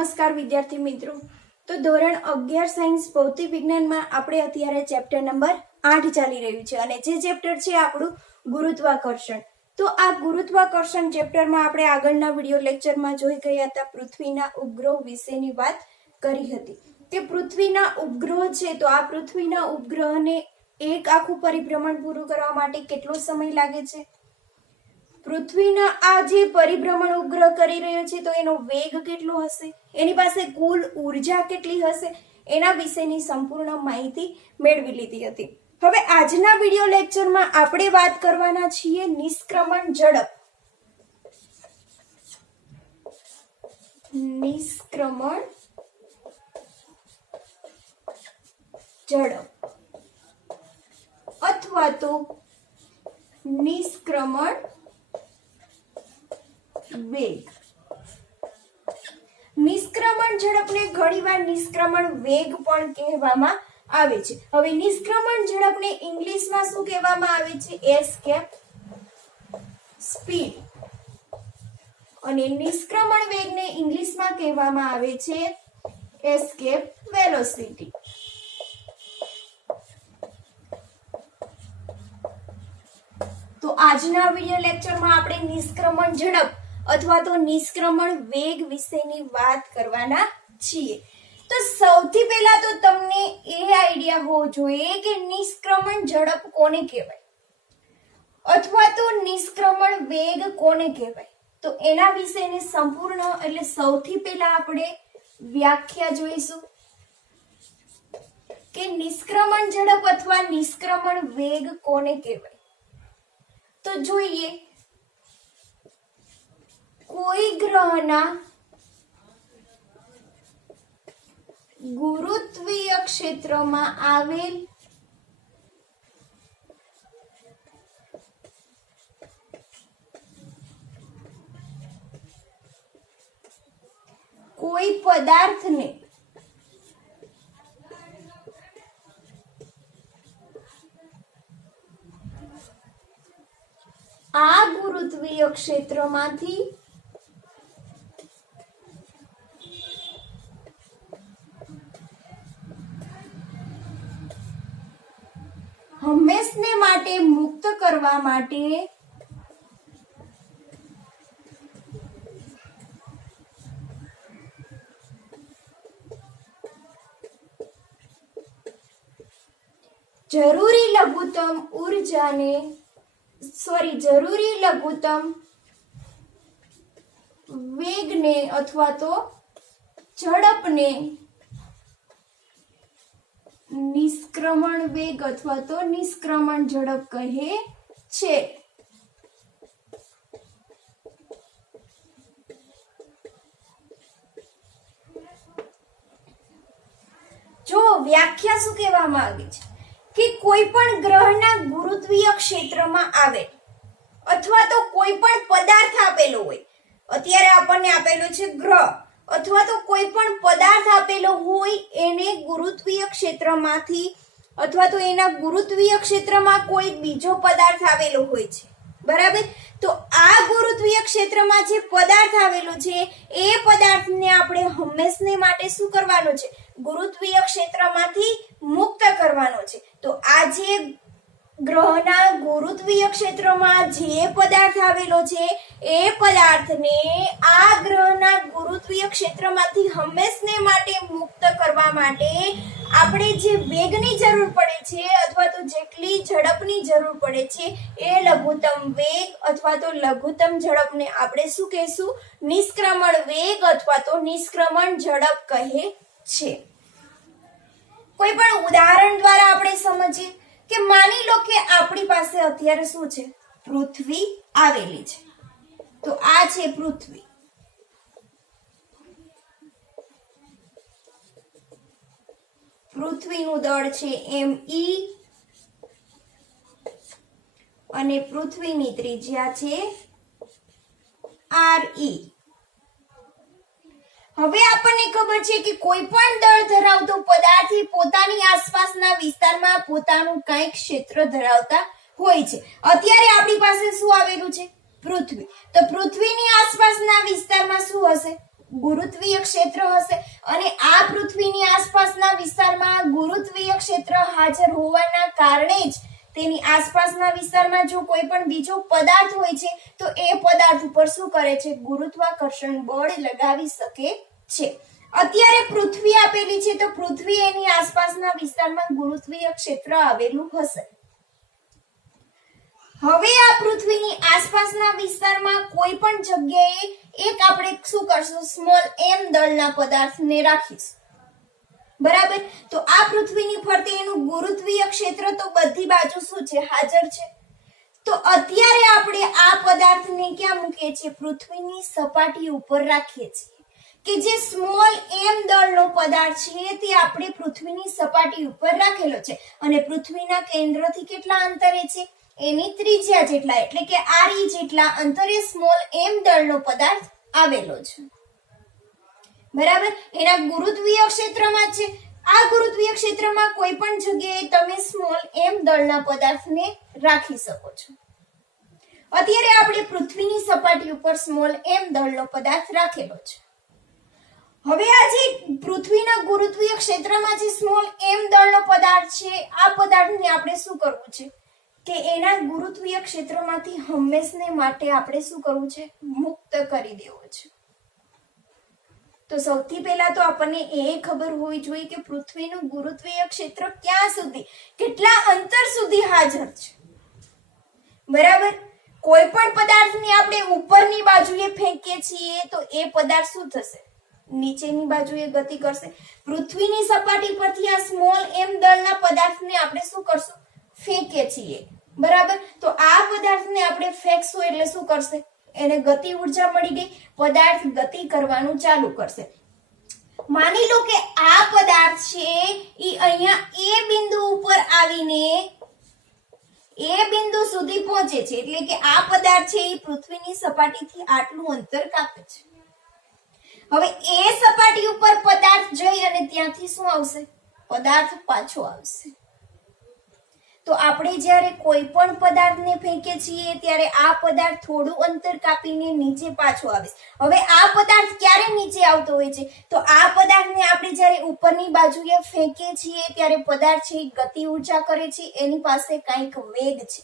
નમસ્કાર વિદ્યાર્થી મિત્રો। તો ધોરણ 11 સાયન્સ ભૌતિક વિજ્ઞાનમાં આપણે અત્યારે ચેપ્ટર નંબર 8 ચાલી રહ્યું છે અને જે ચેપ્ટર છે આપણું ગુરુત્વાકર્ષણ। તો આ ગુરુત્વાકર્ષણ ચેપ્ટરમાં આપણે આગળના વિડિયો લેક્ચરમાં જોઈ ગયા હતા પૃથ્વીના ઉપગ્રહ વિશેની વાત કરી હતી કે પૃથ્વીના ઉપગ્રહ છે તો આ પૃથ્વીના ઉપગ્રહને એક આખું પરિભ્રમણ પૂરું કરવા માટે કેટલો સમય લાગે છે। પૃથ્વીના આ જે પરિભ્રમણ ઉપગ્રહ કરી રહ્યો છે તો એનો વેગ કેટલો હશે, એની પાસે કુલ ઊર્જા કેટલી હશે, એના વિશેની સંપૂર્ણ માહિતી મેળવી લીધી હતી। હવે આજના વિડિયો લેક્ચરમાં આપણે વાત કરવાના છીએ નિષ્ક્રમણ ઝડપ। નિષ્ક્રમણ ઝડપ અથવા તો નિષ્ક્રમણ વેગ। નિષ્ક્રમણ ઝડપને ઘણીવાર નિષ્ક્રમણ વેગ પણ કહેવામાં આવે છે। હવે નિષ્ક્રમણ ઝડપને ઇંગ્લિશમાં શું કહેવામાં આવે છે? Escape speed. અને નિષ્ક્રમણ વેગને ઇંગ્લિશમાં કહેવામાં આવે છે એસ્કેપ વેલોસિટી। તો આજના વિડિયો લેક્ચરમાં આપણે નિષ્ક્રમણ ઝડપ અથવા તો નિષ્ક્રમણ વેગ વિશેની વાત કરવાના છીએ। તો સૌથી પહેલા તો તમને એ આઈડિયા હોવો જોઈએ કે નિષ્ક્રમણ ઝડપ કોને કહેવાય અથવા તો નિષ્ક્રમણ વેગ કોને કહેવાય। તો એના વિશેની સંપૂર્ણ એટલે સૌથી પહેલા આપણે વ્યાખ્યા જોઈશું કે નિષ્ક્રમણ ઝડપ અથવા નિષ્ક્રમણ વેગ કોને કહેવાય। તો જોઈએ, કોઈ ગ્રહના ગુરુત્વીય ક્ષેત્રમાં આવેલ કોઈ પદાર્થને આ ગુરુત્વીય ક્ષેત્રમાંથી હંમેશને માટે મુક્ત કરવા માટે જરૂરી લઘુત્તમ વેગને અથવા તો ઝડપને નિષ્ક્રમણ વેગ અથવા તો નિષ્ક્રમણ ઝડપ કહે છે। જો વ્યાખ્યા શું કહેવા માંગે છે કે કોઈ પણ ગ્રહના ગુરુત્વીય ક્ષેત્રમાં આવે અથવા તો કોઈ પણ પદાર્થ આપેલો હોય, અત્યારે આપણને આપેલો છે ગ્રહ, અથવા તો કોઈ પણ પદાર્થ આપેલો હોય એને ગુરુત્વીય ક્ષેત્રમાંથી અથવા તો એના ગુરુત્વીય ક્ષેત્રમાં કોઈ બીજો પદાર્થ આવેલો હોય છે, બરાબર। તો આ ગુરુત્વીય ક્ષેત્રમાં જે પદાર્થ આવેલો છે એ પદાર્થને આપણે હંમેશને માટે શું કરવાનો છે? ગુરુત્વીય ક્ષેત્રમાંથી મુક્ત કરવાનો છે। તો આ જે ગ્રહના ગુરુત્વીય ક્ષેત્રમાં જે પદાર્થ આવેલો છે એ પદાર્થને આ ગ્રહના ગુરુત્વીય ક્ષેત્રમાંથી હંમેશને માટે મુક્ત કરવા માટે આપણે જે વેગની જરૂર પડે છે અથવા તો જેટલી ઝડપની જરૂર પડે છે એ લઘુત્તમ વેગ અથવા તો લઘુત્તમ ઝડપને આપણે શું કહેશું? નિષ્ક્રમણ વેગ અથવા તો નિષ્ક્રમણ ઝડપ કહે છે। કોઈ પણ ઉદાહરણ દ્વારા આપણે સમજીએ કે માની લો કે આપણી પાસે અત્યારે શું છે? પૃથ્વી આવેલી છે। તો આ છે પૃથ્વી, પૃથ્વીનું દળ છે me અને પૃથ્વીની ત્રિજ્યા છે re। હવે આપણને ખબર છે કે કોઈ પણ દળ ધરાવતો પદાર્થ પોતાની આસપાસના વિસ્તારમાં પોતાનું કંઈક ક્ષેત્ર ધરાવતા હોય છે। અત્યારે આપણી પાસે શું આવેલું છે? પૃથ્વી। તો પૃથ્વીની આસપાસના વિસ્તારમાં શું હશે? ગુરુત્વીય ક્ષેત્ર હશે અને આ પૃથ્વીની આસપાસના વિસ્તારમાં ગુરુત્વીય ક્ષેત્ર હાજર હોવાના કારણે જ તેની આસપાસના વિસ્તારમાં જો કોઈ પણ બીજો પદાર્થ હોય છે તો એ પદાર્થ ઉપર શું કરે છે? ગુરુત્વાકર્ષણ બળ લગાવી શકે છે. અત્યારે પૃથ્વી આપેલી છે તો પૃથ્વી એની આસપાસના વિસ્તારમાં ગુરુત્વીય ક્ષેત્ર આવેલું હશે. હવે આ પૃથ્વીની આસપાસના વિસ્તારમાં કોઈ પણ જગ્યાએ એક આપણે શું કરશું? સ્મોલ m દળના પદાર્થને રાખીશું. બરાબર. તો આ પૃથ્વીની ફરતે એનું ગુરુત્વીય ક્ષેત્ર તો બધી બાજુ શું છે? હાજર છે. તો અત્યારે આપણે આ પદાર્થને ક્યાં મૂકીએ છીએ? પૃથ્વીની સપાટી ઉપર રાખીએ છીએ કે જે સ્મોલ m દળનો પદાર્થ છે તે આપણે પૃથ્વીની સપાટી ઉપર રાખેલો છે અને પૃથ્વીના કેન્દ્રથી કેટલા અંતરે છે? એની ત્રિજ્યા જેટલા એટલે કે r જેટલા અંતરે સ્મોલ m દળનો પદાર્થ આવેલો છે. બરાબર. એના ગુરુત્વીય ક્ષેત્રમાં છે. આ ગુરુત્વીય ક્ષેત્રમાં કોઈ પણ જગ્યાએ તમે સ્મોલ m દળના પદાર્થને રાખી શકો છો. અત્યારે આપણે પૃથ્વીની સપાટી ઉપર સ્મોલ m દળનો પદાર્થ રાખેલો છે. હવે આ જે પૃથ્વીના ગુરુત્વીય ક્ષેત્રમાં જે સ્મોલ m દળનો પદાર્થ છે આ પદાર્થને આપણે શું કરવું છે કે એના ગુરુત્વીય ક્ષેત્રમાંથી હંમેશને માટે આપણે શું કરવું છે? મુક્ત કરી દેવો છે. તો સૌથી પહેલા તો આપણને એ ખબર હોવી જોઈએ કે પૃથ્વીનું ગુરુત્વીય ક્ષેત્ર ક્યાં સુધી, કેટલા અંતર સુધી હાજર છે. બરાબર. કોઈ પણ પદાર્થને આપણે ઉપરની બાજુએ ફેંકીએ છીએ તો એ પદાર્થ શું થશે? નીચેની બાજુએ ગતિ કરશે. પૃથ્વીની સપાટી પરથી આ સ્મોલ m દળના પદાર્થને આપણે શું કરશું? ફેંકીએ છીએ. બરાબર. તો આ પદાર્થને આપણે ફેંકશું એટલે શું કરશે? એને ગતિ ઉર્જા મળી ગઈ. પદાર્થ ગતિ કરવાનું ચાલુ કરશે. માની લો કે આ પદાર્થ છે ઈ અહીંયા એ બિંદુ ઉપર આવીને એ બિંદુ સુધી પહોંચે છે એટલે કે આ પદાર્થ છે ઈ પૃથ્વીની સપાટીથી આટલું અંતર કાપે છે. હવે એ સપાટી ઉપર પદાર્થ જઈ અને ત્યાંથી શું આવશે? પદાર્થ પાછો આવશે. તો આપણે જ્યારે કોઈ પણ પદાર્થને ફેંકીએ છીએ ત્યારે આ પદાર્થ થોડું અંતર કાપીને નીચે પાછો આવે. હવે આ પદાર્થ ક્યારે નીચે આવતો હોય છે? તો આ પદાર્થને આપણે જ્યારે ઉપરની બાજુએ ફેંકીએ છીએ ત્યારે પદાર્થ છે ગતિ ઉર્જા કરે છે, એની પાસે કંઈક વેગ છે.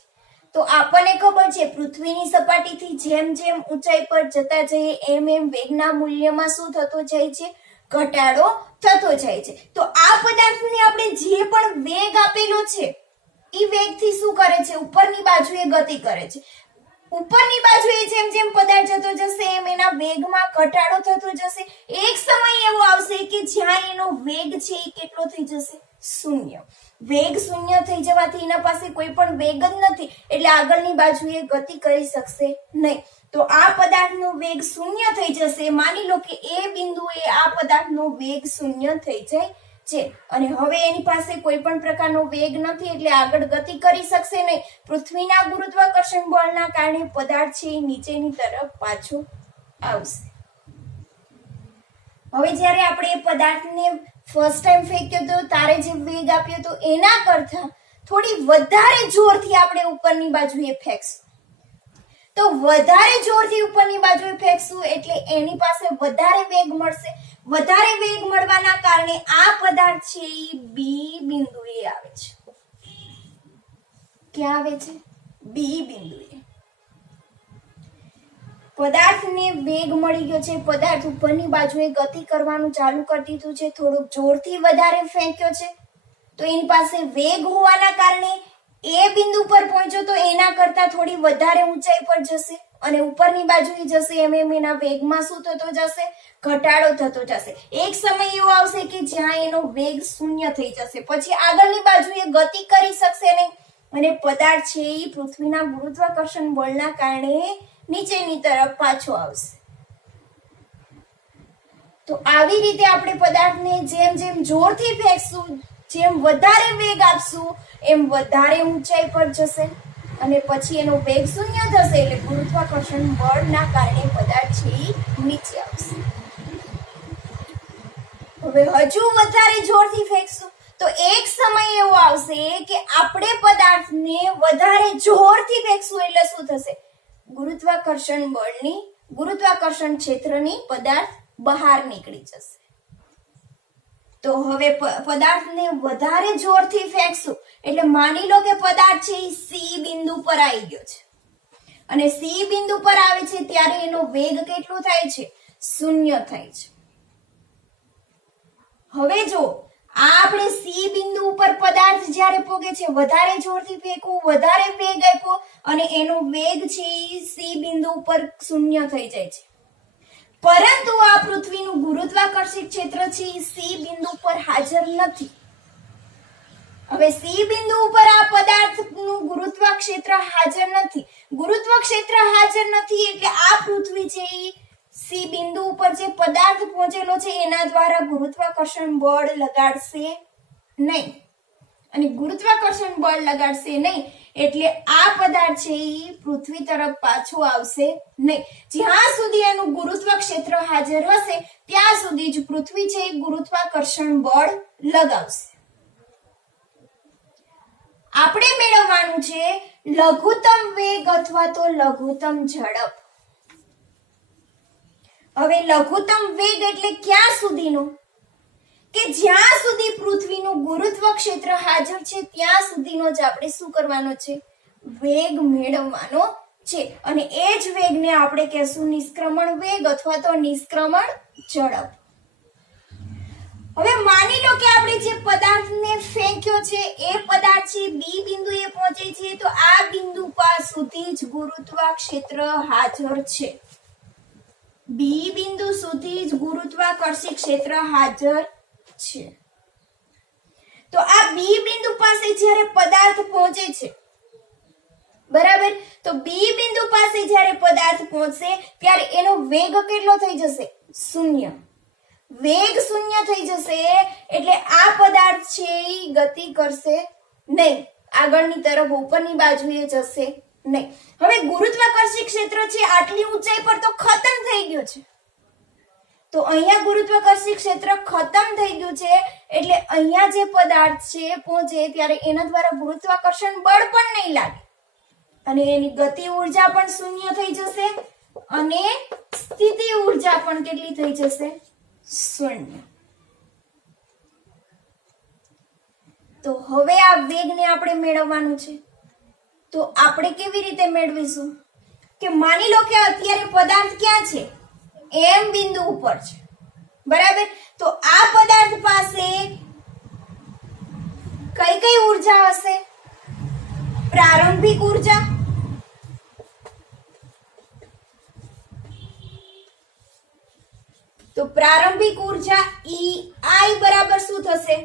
તો આપણને ખબર છે પૃથ્વીની સપાટીથી જેમ જેમ ઊંચાઈ પર જતા જઈએ એમ એમ વેગના મૂલ્યમાં શું થતો જાય છે? ઘટાડો થતો જાય છે. તો આ પદાર્થને આપણે જે પણ વેગ આપેલો છે ઈ વેગથી શું કરે છે? ઉપરની બાજુએ ગતિ કરે છે. ઉપરની બાજુએ જેમ જેમ પદાર્થ જતો જશે એમ એના વેગમાં ઘટાડો થતો જશે. એક સમય એવો આવશે કે જ્યાં એનો વેગ છે એ કેટલો થઈ જશે? શૂન્ય. વેગ શૂન્ય થઈ જવાથી એના પાસે કોઈ પણ વેગ જ નથી એટલે આગળની બાજુએ ગતિ કરી શકશે નહીં. તો આ પદાર્થનો વેગ શૂન્ય થઈ જશે. માની લો કે એ બિંદુએ આ પદાર્થનો વેગ શૂન્ય થઈ જાય છે અને હવે એની પાસે કોઈ પણ પ્રકારનો વેગ નથી એટલે આગળ ગતિ કરી શકશે નહીં. પૃથ્વીના ગુરુત્વાકર્ષણ બળના કારણે પદાર્થ છે નીચેની તરફ પાછો આવશે. હવે જ્યારે આપણે એ પદાર્થને ફર્સ્ટ ટાઈમ ફેંક્યો તો તારે જે વેગ આપ્યો તો એના કરતા થોડી વધારે જોરથી આપણે ઉપરની બાજુએ ફેંકશું. તો વધારે જોરથી ઉપરની બાજુએ ફેંકશું એટલે એની પાસે વધારે વેગ મળશે. વધારે વેગ મળવાના કારણે આ પદાર્થ છે એ બી બિંદુએ આવે છે. ક્યાં આવે છે? બી બિંદુએ. પદાર્થને વેગ મળી ગયો છે. પદાર્થ ઉપરની બાજુએ ગતિ કરવાનું ચાલુ કરી દીધું છે. થોડુંક જોરથી વધારે ફેંક્યો છે તો એની પાસે વેગ હોવાના કારણે એ બિંદુ પર પહોંચ્યો તો એના કરતા થોડી વધારે ઊંચાઈ પર જશે અને ઉપરની બાજુએ જશે એમ એમ એના વેગમાં શું થતો જશે? ઘટાડો થતો જશે. એક સમય એવો આવશે કે જ્યાં એનો વેગ શૂન્ય થઈ જશે. પછી આગળની બાજુએ ગતિ કરી શકશે નહીં અને પદાર્થ છે એ પૃથ્વીના ગુરુત્વાકર્ષણ બળના કારણે નીચેની તરફ પાછો આવશે. તો આવી રીતે આપણે પદાર્થને જેમ જેમ જોરથી ફેંકશું, જેમ વધારે વેગ આપશું એમ વધારે ઊંચાઈ પર જશે અને પછી એનો વેગ શૂન્ય થશે એટલે ગુરુત્વાકર્ષણ બળના કારણે પદાર્થ છે એ નીચે આવશે. હવે હજુ વધારે જોરથી ફેંકશું તો એક સમય એવો આવશે કે આપણે પદાર્થને વધારે જોરથી ફેંકશું એટલે શું થશે? ગુરુત્વાકર્ષણ બળની, ગુરુત્વાકર્ષણ ક્ષેત્રની પદાર્થ બહાર નીકળી જશે. તો હવે પદાર્થને વધારે જોરથી ફેંકશું એટલે માની લો કે પદાર્થ છે એ સી બિંદુ પર આવી ગયો છે અને સી બિંદુ પર આવે છે ત્યારે એનો વેગ કેટલો થાય છે? 0 થાય છે. હવે જો આપણે સી બિંદુ ઉપર પદાર્થ જ્યારે પહોંચે છે, વધારે જોરથી ફેંકવું, વધારે વેગ આપ્યો અને એનો વેગ છે સી બિંદુ ઉપર 0 થઈ જાય છે. પરંતુ આ પૃથ્વીનું ગુરુત્વાકર્ષણ ક્ષેત્ર છે એ સી બિંદુ પર હાજર નથી. હવે સી બિંદુ ઉપર આ પદાર્થનું ગુરુત્વાક્ષેત્ર હાજર નથી. ગુરુત્વાક્ષેત્ર હાજર નથી એટલે આ પૃથ્વી છે એ સી બિંદુ ઉપર જે પદાર્થ પહોંચેલો છે એના દ્વારા ગુરુત્વાકર્ષણ બળ લગાડશે નહીં. અને ગુરુત્વાકર્ષણ બળ લગાડશે નહીં એટલે આ પદાર્થ છે એ પૃથ્વી તરફ પાછો આવશે નહીં. જ્યાં સુધી એનું ગુરુત્વાક્ષેત્ર હાજર હશે ત્યાં સુધી જ પૃથ્વી છે એ ગુરુત્વાકર્ષણ બળ લગાવશે. આપણે મેળવવાનું છે લઘુત્તમ વેગ અથવા તો લઘુત્તમ ઝડપ. હવે લઘુત્તમ વેગ એટલે ક્યાં સુધીનો? કે જ્યાં સુધી પૃથ્વીનું ગુરુત્વાક્ષેત્ર હાજર છે ત્યાં સુધીનો જ આપણે શું કરવાનો છે? વેગ મેળવવાનો છે. અને એ જ વેગને આપણે કહેશું નિષ્ક્રમણ વેગ અથવા તો નિષ્ક્રમણ ઝડપ. હવે માની લો કે આપણે જે પદાર્થને ફેંક્યો છે એ પદાર્થ છે બી બિંદુએ પહોંચે છે તો આ બિંદુ પર સુધી જ ગુરુત્વાક્ષેત્ર હાજર છે. બી બિંદુ સુધી જ ગુરુત્વાકર્ષી ક્ષેત્ર હાજર છે. તો આ બી બિંદુ પાસે જ્યારે પદાર્થ પહોંચે છે, બરાબર, તો બી બિંદુ પાસે જ્યારે પદાર્થ પહોંચશે ત્યારે એનો વેગ કેટલો થઈ જશે? 0. વેગ 0 થઈ જશે એટલે આ પદાર્થ છે એ ગતિ કરશે નહીં, આગળની તરફ ઉપરની બાજુએ જશે નહીં. હવે ગુરુત્વાકર્ષી ક્ષેત્ર છે આટલી ઊંચાઈ પર તો ખતમ થઈ ગયું છે. તો અહીંયા ગુરુત્વાકર્ષી ક્ષેત્ર ખતમ થઈ ગયું છે એટલે અહીંયા જે પદાર્થ છે પહોંચે ત્યારે એના દ્વારા ગુરુત્વાકર્ષણ બળ પણ નહીં લાગે અને એની ગતિ ઉર્જા પણ 0 થઈ જશે અને સ્થિતિ ઉર્જા પણ કેટલી થઈ જશે? 0. તો હવે આ વેગને આપણે મેળવવાનું છે. તો આપણે કેવી રીતે મેળવીશું? કે માની લો કે અત્યારે પદાર્થ ક્યાં છે? એમ બિંદુ ઉપર છે, બરાબર. તો આ પદાર્થ પાસે કઈ કઈ ઉર્જા હશે? પ્રારંભિક ઉર્જા, તો પ્રારંભિક ઉર્જા EI બરાબર શું થશે?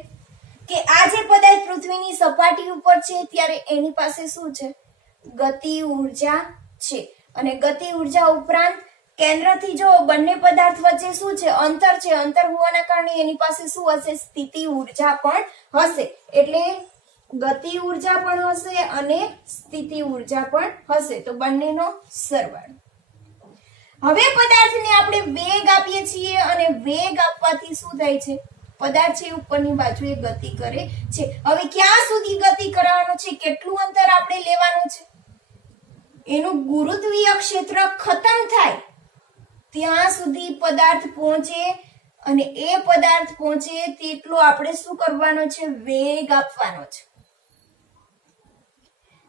કે આ જે પદાર્થ પૃથ્વીની સપાટી ઉપર છે ત્યારે એની પાસે શું છે? ગતિ ઉર્જા છે. અને ગતિ ઉર્જા ઉપરાંત કેન્દ્રથી જો બંને પદાર્થ વચ્ચે શું છે? અંતર છે. અંતર હોવાના કારણે એની પાસે શું હશે? સ્થિતિ ઉર્જા પણ હશે. એટલે ગતિ ઉર્જા પણ હશે અને સ્થિતિ ઉર્જા પણ હશે. તો બંનેનો સરવાળો. હવે પદાર્થને આપણે વેગ આપીએ છીએ અને વેગ આપવાથી શું થાય છે? પદાર્થ છે ઉપરની બાજુએ ગતિ કરે છે. હવે ક્યાં સુધી ગતિ કરવાનો છે? કેટલું અંતર આપણે લેવાનું છે? એનું ગુરુત્વીય ક્ષેત્ર ખતમ થાય ત્યાં સુધી પદાર્થ પહોંચે અને એ પદાર્થ પહોંચે તેટલો આપણે શું કરવાનો છે? વેગ આપવાનો છે.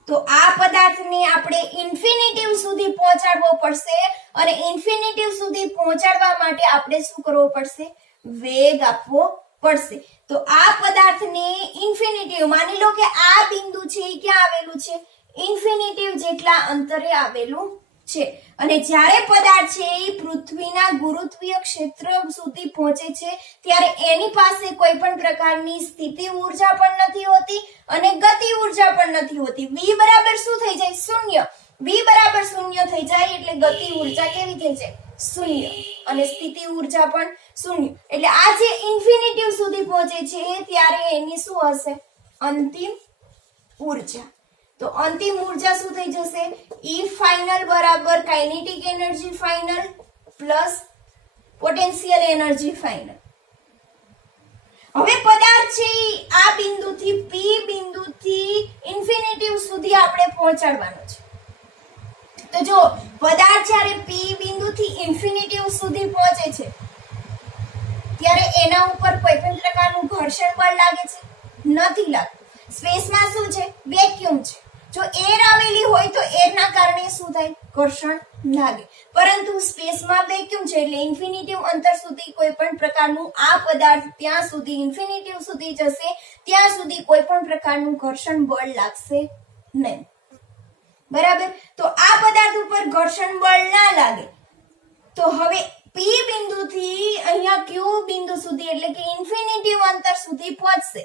તો આ પદાર્થને આપણે ઇન્ફિનિટિવ સુધી પહોંચાડવો પડશે અને ઇન્ફિનિટિવ સુધી પહોંચાડવા માટે આપણે શું કરવો પડશે? વેગ આપવો પડશે. તો આ પદાર્થને ઇન્ફિનિટિવ, માની લો કે આ બિંદુ છે એ ક્યાં આવેલું છે? ઇન્ફિનિટિવ જેટલા અંતરે આવેલું છે. અને જ્યારે પદાર્થ છે એ પૃથ્વીના ગુરુત્વીય ક્ષેત્ર સુધી પહોંચે છે ત્યારે એની પાસે કોઈ પણ પ્રકારની સ્થિતિ ઉર્જા પણ નથી હોતી અને ગતિ ઉર્જા પણ નથી હોતી. v બરાબર શું થઈ જાય? 0. v બરાબર 0 થઈ જાય એટલે ગતિ ઉર્જા કેવી થઈ જાય? 0 અને સ્થિતિ ઉર્જા પણ 0. એટલે આ જે ઇન્ફિનિટિવ સુધી પહોંચે છે ત્યારે એની શું હશે? અંતિમ ઉર્જા. તો અંતિમ ઉર્જા શું થઈ જશે? E ફાઇનલ બરાબર kinetic energy final plus potential energy final. હવે પદાર્થ છે આ બિંદુથી P બિંદુથી ઇન્ફિનિટિવ સુધી આપણે પહોંચાડવાનો છે. તો જો પદાર્થ જ્યારે P બિંદુથી ઇન્ફિનિટિવ સુધી પહોંચે છે ત્યારે એના ઉપર કોઈ પણ પ્રકારનું ઘર્ષણ બળ લાગે છે? નથી લાગતું. સ્પેસમાં શું છે? વેક્યુમ છે. જો એર આવેલી હોય તો એરના કારણે શું થાય? ઘર્ષણ લાગે. પરંતુ સ્પેસમાં વેક્યુમ છે એટલે ઇન્ફિનિટિવ અંતર સુધી કોઈ પણ પ્રકારનું આ પદાર્થ ત્યાં સુધી ઇન્ફિનિટિવ સુધી જશે ત્યાં સુધી કોઈ પણ પ્રકારનું ઘર્ષણ બળ લાગશે નહીં. બરાબર. તો આ પદાર્થ ઉપર ઘર્ષણ બળ ના લાગે તો હવે પી બિંદુથી અહીંયા ક્યુ બિંદુ સુધી એટલે કે ઇન્ફિનિટિવ અંતર સુધી પહોંચશે.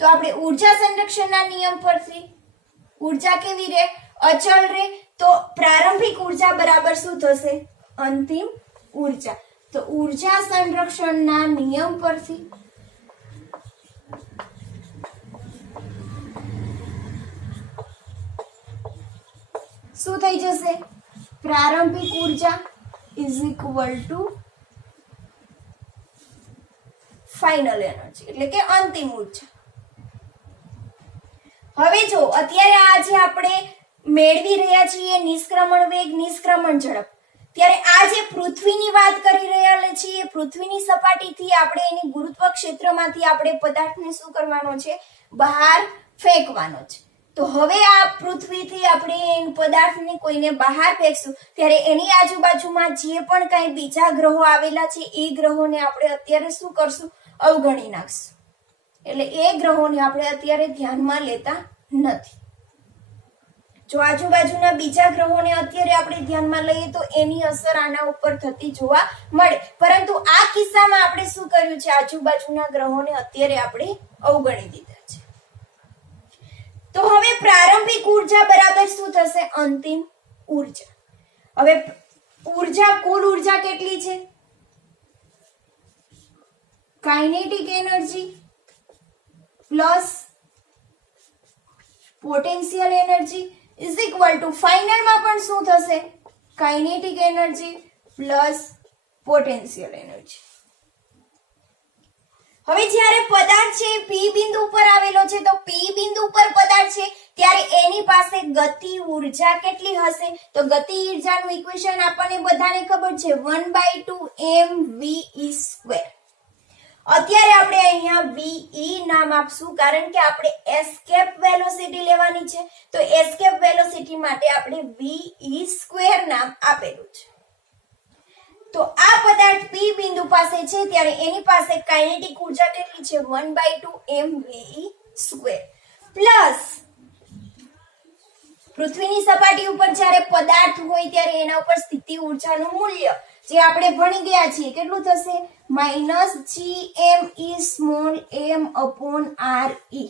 તો આપણે ઉર્જા સંરક્ષણના નિયમ પરથી ઉર્જા કેવી રહે? અચળ રહે. તો પ્રારંભિક ઉર્જા બરાબર શું થશે? અંતિમ ઉર્જા. તો ઉર્જા સંરક્ષણના નિયમ પરથી શું થઈ જશે? પ્રારંભિક ઉર્જા is equal to final energy એટલે કે અંતિમ ઉર્જા. હવે જો અત્યારે આજે આપણે મેળવી રહ્યા છીએ નિષ્ક્રમણ વેગ, નિષ્ક્રમણ ઝડપ, ત્યારે આ જે પૃથ્વીની વાત કરી રહ્યા છીએ, પૃથ્વીની સપાટીથી આપણે એની ગુરુત્વ ક્ષેત્રમાંથી આપણે પદાર્થને શું કરવાનો છે? બહાર ફેંકવાનો છે. તો હવે આ પૃથ્વીથી આપણે પદાર્થને કોઈને બહાર ફેંકશું ત્યારે એની આજુબાજુમાં જે પણ કઈ બીજા ગ્રહો આવેલા છે એ ગ્રહોને આપણે અત્યારે શું કરશું? અવગણી નાખશું. એટલે એ ગ્રહોને આપણે અત્યારે ધ્યાનમાં લેતા નથી. જો આજુબાજુના બીજા ગ્રહોને અત્યારે આપણે ધ્યાનમાં લઈએ તો એની અસર આના ઉપર થતી જોવા મળે. પરંતુ આ કિસ્સામાં આપણે શું કર્યું છે? આજુબાજુના ગ્રહોને અત્યારે આપણે અવગણી દીધા છે. તો હવે પ્રારંભિક ઉર્જા બરાબર શું થશે? અંતિમ ઉર્જા. હવે ઉર્જા, કુલ ઉર્જા કેટલી છે? Kinetic energy plus potential energy is equal to ફાઇનલમાં પણ શું થશે? Kinetic energy plus potential energy. હવે જ્યારે પદાર્થ છે પી બિંદુ પર આવેલો છે તો પી બિંદુ પર પદાર્થ છે ત્યારે એની પાસે ગતિ ઉર્જા કેટલી હશે? તો ગતિ ઉર્જાનું ઇક્વેશન આપણને બધાને ખબર છે 1/2 mv². અત્યારે આપણે અહીંયા ve નામ આપશું કારણ કે આપણે એસ્કેપ વેલોસિટી લેવાની છે. તો એસ્કેપ વેલોસિટી માટે આપણે ve² નામ આપેલું છે. તો આ પદાર્થ પી બિંદુ પાસે છે ત્યારે એની પાસે કાઇનેટિક ઉર્જા કેટલી છે? 1/2 mve² પ્લસ પૃથ્વીની સપાટી ઉપર જ્યારે પદાર્થ હોય ત્યારે એના ઉપર સ્થિતિ ઉર્જાનું મૂલ્ય જે આપણે ભણી ગયા છીએ કેટલું થશે? -gme small m/re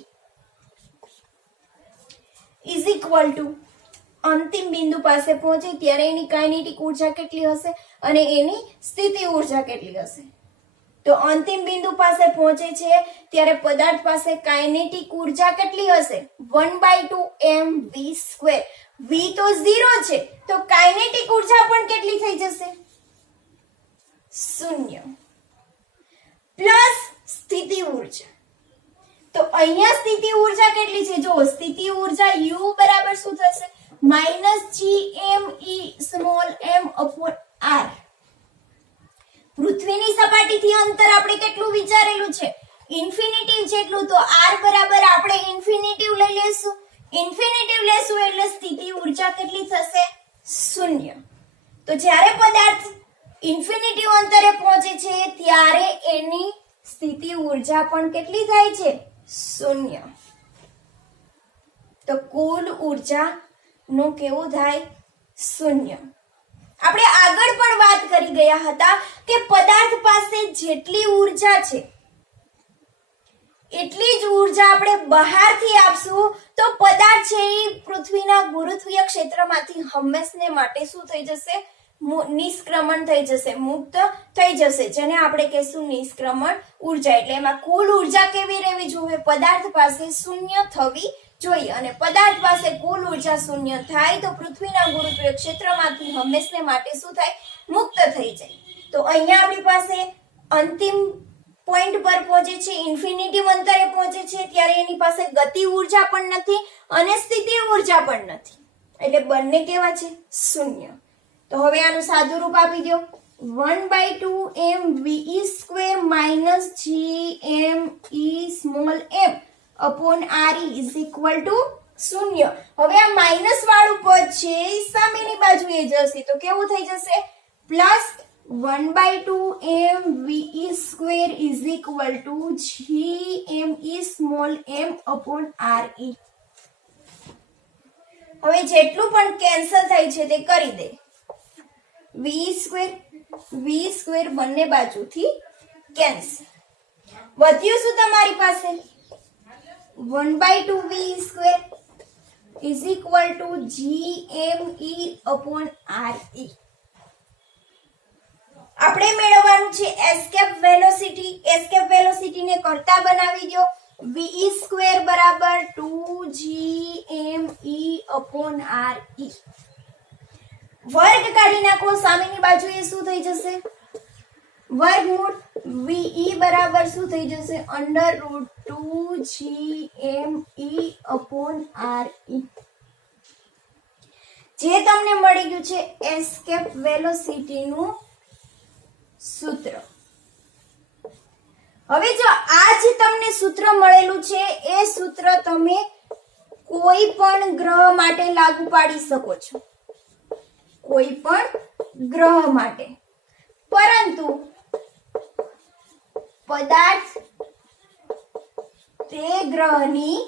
is equal to અંતિમ બિંદુ પાસે પહોંચે ત્યારે એની કાઇનેટિક ઉર્જા કેટલી હશે અને એની સ્થિતિ ઉર્જા કેટલી હશે? તો અંતિમ બિંદુ પાસે પહોંચે છે ત્યારે પદાર્થ પાસે કાઇનેટિક ઉર્જા કેટલી હશે? 1/2 mv². v તો 0 છે તો કાઇનેટિક ઉર્જા પણ કેટલી થઈ જશે? 0 પ્લસ સ્થિતિ ઉર્જા. તો અહીંયા સ્થિતિ ઉર્જા કેટલી છે? જો સ્થિતિ ઉર્જા u બરાબર શું થશે? -gme small m/r. પૃથ્વીની સપાટીથી અંતર આપણે કેટલું વિચારેલું છે? ઇન્ફિનિટિવ જેટલું. તો r બરાબર આપણે ઇન્ફિનિટિવ લઈ લેશું. ઇન્ફિનિટિવ લેશું એટલે સ્થિતિ ઉર્જા કેટલી થશે? 0. તો જ્યારે પદાર્થ ઇન્ફિનિટિવ અંતરે પહોંચે છે ત્યારે એની સ્થિતિ ઉર્જા પણ કેટલી થાય છે? 0. તો કુલ ઉર્જા નું કેવું થાય? 0. આપણે આગળ પણ વાત કરી ગયા હતા કે પદાર્થ પાસે જેટલી ઉર્જા છે એટલી જ ઉર્જા આપણે બહારથી આપશું તો પદાર્થ છે એ પૃથ્વીના ગુરુત્વીય ક્ષેત્રમાંથી હંમેશને માટે શું થઈ જશે? નિષ્ક્રમણ થઈ જશે, મુક્ત થઈ જશે, જેને આપણે કહેશું નિષ્ક્રમણ ઉર્જા. એટલે એમાં કુલ ઉર્જા કેવી રહેવી જોઈએ? પદાર્થ પાસે 0 થવી જોઈએ. અને પદાર્થ પાસે કુલ ઉર્જા 0 થાય તો પૃથ્વીના ગુરુત્વીય ક્ષેત્રમાંથી હંમેશને માટે શું થાય? મુક્ત થઈ જાય. તો અહીંયા આપણી પાસે અંતિમ પોઈન્ટ પર પહોંચે છે, ઇન્ફિનિટિવ અંતરે પહોંચે છે ત્યારે એની પાસે ગતિ ઉર્જા પણ નથી અને સ્થિતિ ઉર્જા પણ નથી. એટલે બંને કેવા છે? 0. તો હવે આનું સાદું રૂપ આપી દો. 1/2 mve² minus gme small m upon re is equal to 0. હવે આ માઇનસ વાળું પદ છે એ સામેની બાજુએ જશે તો કેવું થઈ જશે plus 1/2 mve² is equal to gme small m upon re. હવે જેટલું પણ કેન્સલ થાય છે તે કરી દે. v² બંને બાજુથી કેન્સલ. વધ્યું શું તમારી પાસે 1/2v² is equal to gme upon re. આપણે મેળવવાનું છે એસ્કેપ વેલોસિટી. એસ્કેપ વેલોસિટી ને કરતા બનાવી દો. v² બરાબર 2gme upon re. વર્ગ કાઢી નાખો. સામેની બાજુએ શું થઈ જશે વર્ગમૂળ. ve બરાબર શું થઈ જશે √2gme upon re. જે તમને મળી ગયું છે એસ્કેપ વેલોસિટી નું સૂત્ર. હવે જો આ જે તમને સૂત્ર મળેલું છે એ સૂત્ર તમે કોઈ પણ ગ્રહ માટે લાગુ પાડી શકો છો. કોઈ પણ ગ્રહ માટે. પરંતુ પદાર્થ તે ગ્રહની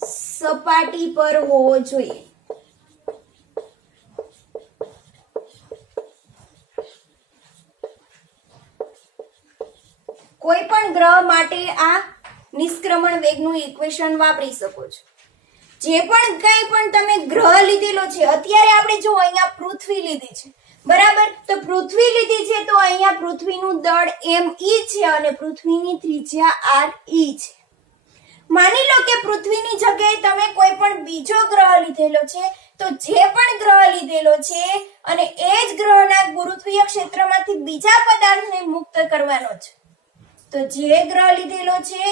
સપાટી પર હોવો જોઈએ. કોઈ પણ ગ્રહ માટે આ નિષ્ક્રમણ વેગનું ઇક્વેશન વાપરી શકો છો. જે પણ કંઈ પણ તમે ગ્રહ લીધેલો છે, અત્યારે આપણે જો અહીંયા પૃથ્વી લીધી છે બરાબર, તો પૃથ્વી લીધી છે તો અહીંયા પૃથ્વીનું દળ me છે અને પૃથ્વીની ત્રિજ્યા re છે. માની લો કે પૃથ્વીની જગ્યાએ તમે કોઈ પણ બીજો ગ્રહ લીધેલો છે, તો જે પણ ગ્રહ લીધેલો છે અને એ જ ગ્રહના ગુરુત્વીય ક્ષેત્રમાંથી બીજા પદાર્થને મુક્ત કરવાનો છે, તો જે ગ્રહ લીધેલો છે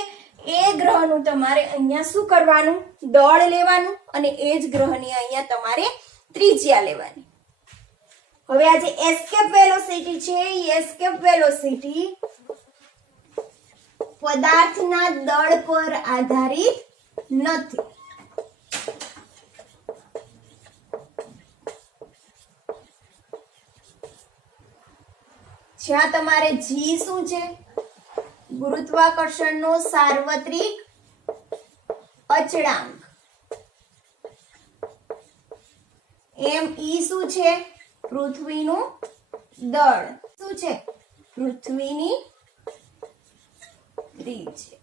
એ ગ્રહનું તમારે અહીંયા શું કરવાનું દળ લેવાનું અને એ જ ગ્રહની અહીંયા તમારે ત્રિજ્યા લેવાની. હવે આ જે એસ્કેપ વેલોસિટી છે એ એસ્કેપ વેલોસિટી પદાર્થના દળ પર આધારિત નથી. જ્યાં તમારે g શું છે ગુરુત્વાકર્ષણનો સાર્વત્રિક અચળાંક, me શું છે પૃથ્વીનું દળ, શું છે પૃથ્વીની ત્રિજ્યા.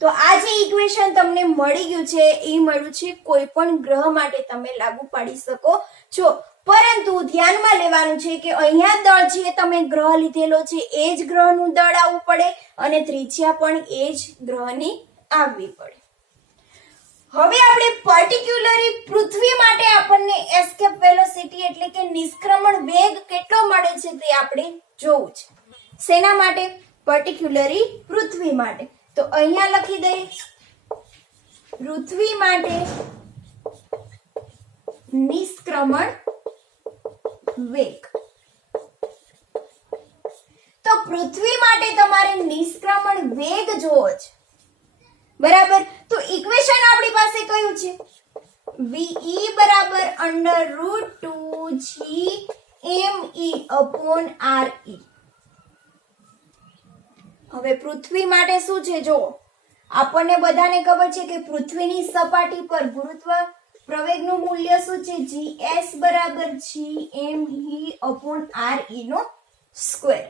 તો આ જે ઇક્વેશન તમને મળી ગયું છે એ મળ્યું છે કોઈ પણ ગ્રહ માટે તમે લાગુ પાડી શકો છો. પરંતુ ધ્યાનમાં લેવાનું છે કે અહીંયા દળ જે તમે ગ્રહ લીધેલો છે એ જ ગ્રહનું દળ આવવું પડે અને ત્રિજ્યા પણ એ જ ગ્રહની આવવી પડે. હવે આપણે પર્ટિક્યુલરલી પૃથ્વી માટે આપણને એસ્કેપ વેલોસિટી એટલે કે નિષ્ક્રમણ વેગ કેટલો મળે છે તે આપણે જોવું છે. શેના માટે પર્ટિક્યુલરલી પૃથ્વી માટે. તો અહીંયા લખી દઈએ પૃથ્વી માટે નિષ્ક્રમણ વેગ. તો પૃથ્વી માટે તમારે નિષ્ક્રમણ વેગ જોવો છે બરાબર. તો ઇક્વેશન આપણી પાસે કયું છે ve બરાબર √2gme upon re. હવે પૃથ્વી માટે શું છે જો આપણને બધાને ખબર છે કે પૃથ્વીની સપાટી પર ગુરુત્વ પ્રવેગનું મૂલ્ય શું છે gs બરાબર gme upon re નો સ્ક્વેર.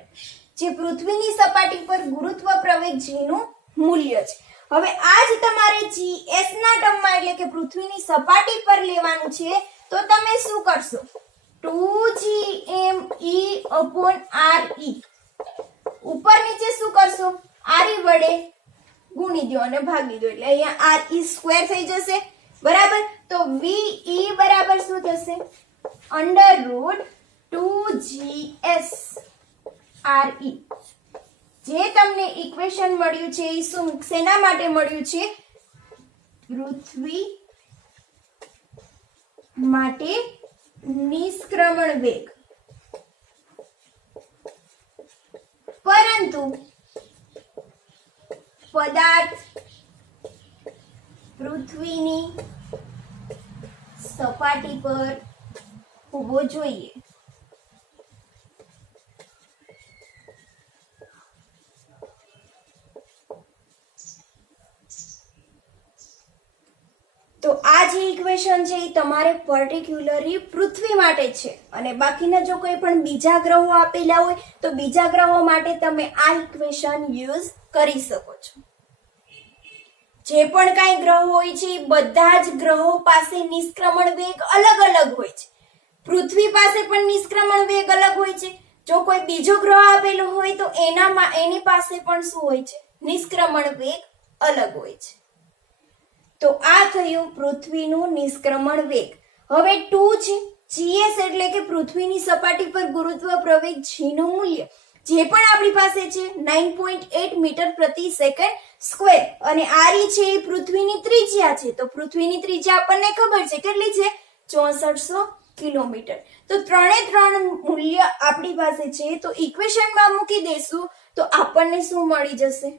જે પૃથ્વીની સપાટી પર ગુરુત્વ પ્રવેગ g નું મૂલ્ય છે. હવે આ જ તમારે gs ના ટર્મમાં એટલે કે પૃથ્વીની સપાટી પર લેવાનું છે તો તમે શું કરશો 2gme upon re ઉપર નીચે શું કરશો re વડે ગુણી દો અને ભાગી દો એટલે અહીંયા re સ્ક્વેર થઈ જશે બરાબર. તો ve બરાબર શું થશે √2gs re. જે તમને ઇક્વેશન મળ્યું છે એ શું શેના માટે મળ્યું છે પૃથ્વી માટે નિષ્ક્રમણ વેગ, પરંતુ પદાર્થ પૃથ્વીની સપાટી પર હોવો જોઈએ. તો આ જે ઇક્વેશન છે એ તમારે પર્ટિક્યુલરલી પૃથ્વી માટે છે, અને બાકીના જો કોઈ પણ બીજા ગ્રહો આપેલા હોય તો બીજા ગ્રહો માટે તમે આ ઇક્વેશન યુઝ કરી શકો છો. જે પણ કાંઈ ગ્રહો હોય છે એ બધા જ ગ્રહો પાસે નિષ્ક્રમણ વેગ અલગ અલગ હોય છે. પૃથ્વી પાસે પણ નિષ્ક્રમણ વેગ અલગ હોય છે. જો કોઈ બીજો ગ્રહ આપેલો હોય તો એની પાસે પણ શું હોય છે? નિષ્ક્રમણ વેગ અલગ હોય છે. તો આ થયું પૃથ્વીનું નિષ્ક્રમણ વેગ. હવે 2 છે GS એટલે કે પૃથ્વીની સપાટી પર ગુરુત્વ પ્રવેગ G નું મૂલ્ય જે પણ આપણી પાસે છે 9.8 મીટર પ્રતિ સેકન્ડ સ્ક્વેર, અને આરી છે એ પૃથ્વીની ત્રિજ્યા છે. તો પૃથ્વીની ત્રિજ્યા આપણને ખબર છે કેટલી છે? 6400 કિલોમીટર. તો ત્રણે મૂલ્ય આપણી પાસે છે. તો ઇક્વેશનમાં મૂકી દેશું તો આપણને શું મળી જશે?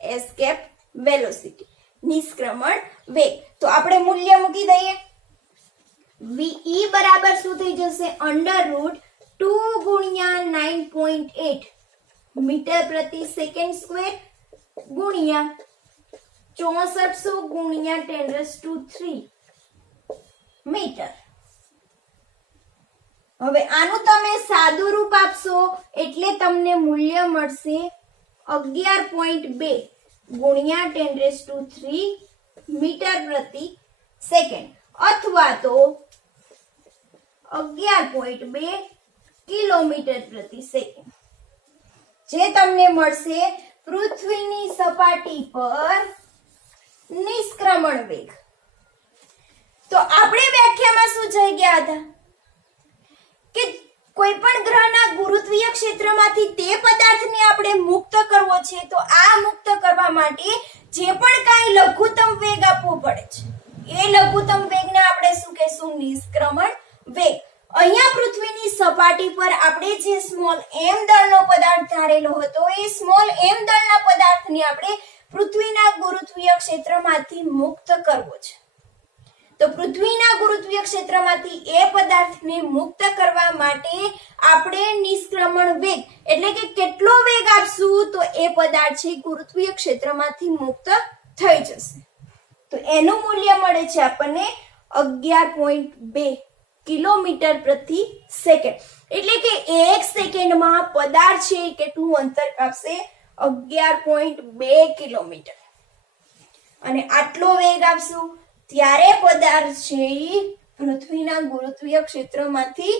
એસ્કેપ વેલોસિટી, નિષ્ક્રમણ વેગ. તો આપણે મૂલ્ય મૂકી દઈએ. VE બરાબર શું થઈ જશે? √2 ગુણ્યા 9.8 મીટર પ્રતિ સેકન્ડ સ્ક્વેર ગુણ્યા 6400 ગુણ્યા 10⁻³ મીટર. હવે આનું તમે સાદું રૂપ આપશો એટલે તમને મૂલ્ય મળશે 11.2 ગુણ્યા 10⁻³ મીટર પ્રતિ સેકન્ડ, અથવા તો 11.2 કિલોમીટર પ્રતિ સેકન્ડ, જે તમને મળશે પૃથ્વીની સપાટી પર નિષ્ક્રમણ વેગ. તો આપણે વ્યાખ્યામાં શું જોઈ ગયા હતા કે કોઈ પણ ગ્રહના ગુરુત્વીય ક્ષેત્રમાંથી તે પદાર્થને આપણે મુક્ત કરવો છે. તો આ મુક્ત કરવા માટે જે પણ કાંઈ લઘુત્તમ વેગ આપવો પડે છે એ લઘુત્તમ વેગને આપણે શું કહેશું? નિષ્ક્રમણ વેગ. અહીંયા પૃથ્વીની સપાટી પર આપણે જે સ્મોલ m દળનો પદાર્થ ધારેલો હતો એ સ્મોલ m દળના પદાર્થને આપણે પૃથ્વીના ગુરુત્વીય ક્ષેત્રમાંથી મુક્ત કરવો છે. તો પૃથ્વીના ગુરુત્વીય ક્ષેત્રમાંથી એ પદાર્થને મુક્ત કરવા માટે આપણે નિષ્ક્રમણ વેગ એટલે કે કેટલો વેગ આપશું તો એ પદાર્થ છે ગુરુત્વીય ક્ષેત્રમાંથી મુક્ત થઈ જશે. તો એનું મૂલ્ય મળે છે આપણને 11.2 કિલોમીટર પ્રતિ સેકન્ડ. એટલે કે 1 સેકન્ડમાં પદાર્થ છે કેટલું અંતર કાપશે? 11.2 કિલોમીટર. અને આટલો વેગ આપશું ત્યારે પદાર્થ છે પૃથ્વીના ગુરુત્વીય ક્ષેત્રમાંથી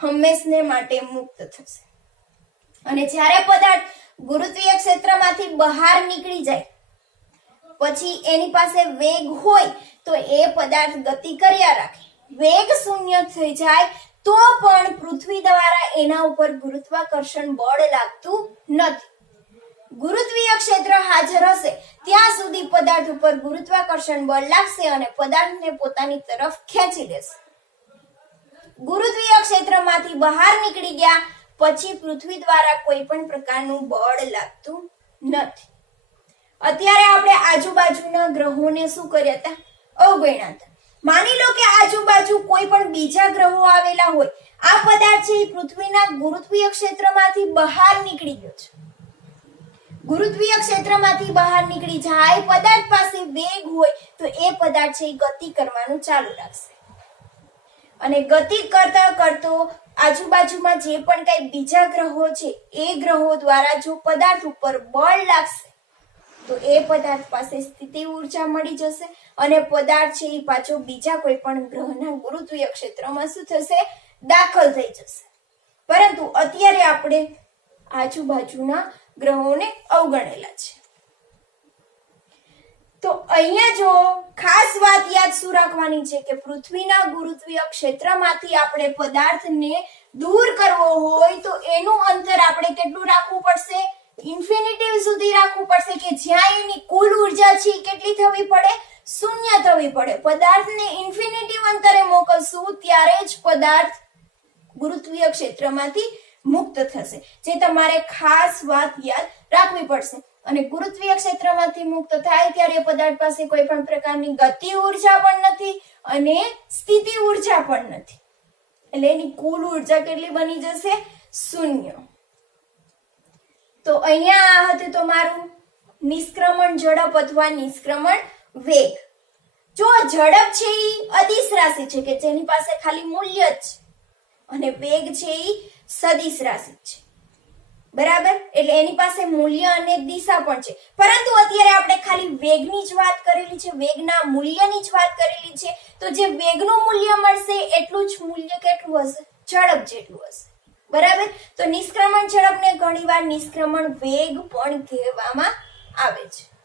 હંમેશને માટે મુક્ત થશે. અને જ્યારે પદાર્થ ગુરુત્વીય ક્ષેત્રમાંથી બહાર નીકળી જાય પછી એની પાસે વેગ હોય તો એ પદાર્થ ગતિ કર્યા રાખે. વેગ શૂન્ય થઈ જાય તો પણ પૃથ્વી દ્વારા એના ઉપર ગુરુત્વાકર્ષણ બળ લાગતું નથી. ગુરુત્વીય ક્ષેત્ર હાજર હશે ત્યાં સુધી પદાર્થ ઉપર ગુરુત્વાકર્ષણ બળ લાગશે અને પદાર્થને પોતાની તરફ ખેંચી લેશે. ગુરુત્વીય ક્ષેત્રમાંથી બહાર નીકળી ગયા પછી પૃથ્વી દ્વારા કોઈ પણ પ્રકારનું બળ લાગતું નથી. અત્યારે આપણે આજુબાજુના ગ્રહોને શું કર્યા હતા? અવગણ્યા હતા. માની લો કે આજુબાજુ કોઈ પણ બીજા ગ્રહો આવેલા હોય. આ પદાર્થ છે પૃથ્વીના ગુરુત્વીય ક્ષેત્રમાંથી બહાર નીકળી ગયો છે. ગુરુત્વીય ક્ષેત્રમાંથી બહાર નીકળી જાય, પદાર્થ પાસે વેગ હોય તો એ પદાર્થ છે ગતિ કરવાનું ચાલુ રાખશે. અને ગતિ કરતા કરતો આજુબાજુમાં જે પણ કઈ બીજા ગ્રહો છે એ ગ્રહો દ્વારા જો પદાર્થ ઉપર બળ લાગશે તો એ પદાર્થ પાસે સ્થિતિ ઊર્જા મળી જશે અને પદાર્થ છે એ પાછો બીજા કોઈ પણ ગ્રહના ગુરુત્વીય ક્ષેત્રમાં શું થશે? દાખલ થઈ જશે. પરંતુ અત્યારે આપણે આજુબાજુના ગ્રહોને અવગણેલા છે. તો અહીંયા જો ખાસ વાત યાદ શું રાખવાની છે કે પૃથ્વીના ગુરુત્વીય ક્ષેત્રમાંથી આપણે પદાર્થને દૂર કરવો હોય તો એનું અંતર આપણે કેટલું રાખવું પડશે? ઇન્ફિનિટી સુધી રાખવું પડશે કે જ્યાં એની કુલ ઉર્જા છે કેટલી થવી પડે? શૂન્ય થવી કરવી પડે. પદાર્થને ઇન્ફિનિટિવ અંતરે મોકલશું ત્યારે જ પદાર્થ ગુરુત્વીય ક્ષેત્રમાંથી મુક્ત થશે. જે તમારે ખાસ વાત યાદ રાખવી પડશે. અને ગુરુત્વીય ક્ષેત્રમાંથી મુક્ત થાય ત્યારે પદાર્થ પાસે કોઈ પણ પ્રકારની ગતિ ઉર્જા પણ નથી અને સ્થિતિ ઉર્જા પણ નથી. એટલે એની કુલ ઉર્જા કેટલી બની જશે? શૂન્ય. તો અહીંયા આ હતું તમારું નિષ્ક્રમણ ઝડપ અથવા નિષ્ક્રમણ વેગ. જો ઝડપ છે એ અદિશ રાશિ છે કે જેની પાસે ખાલી મૂલ્ય જ છે અને વેગ છે એ સદિશ રાશિ છે. બરાબર? એટલે એની પાસે મૂલ્ય અને દિશા પણ છે. પરંતુ અત્યારે આપણે ખાલી વેગની જ વાત કરેલી છે, વેગના મૂલ્યની જ વાત કરેલી છે. તો જે વેગનું મૂલ્ય મળશે એટલું જ મૂલ્ય કેટલું હશે? ઝડપ જેટલું હશે. બરાબર? તો નિષ્ક્રમણ ઝડપને ઘણીવાર નિષ્ક્રમણ વેગ પણ કહેવામાં આવે છે.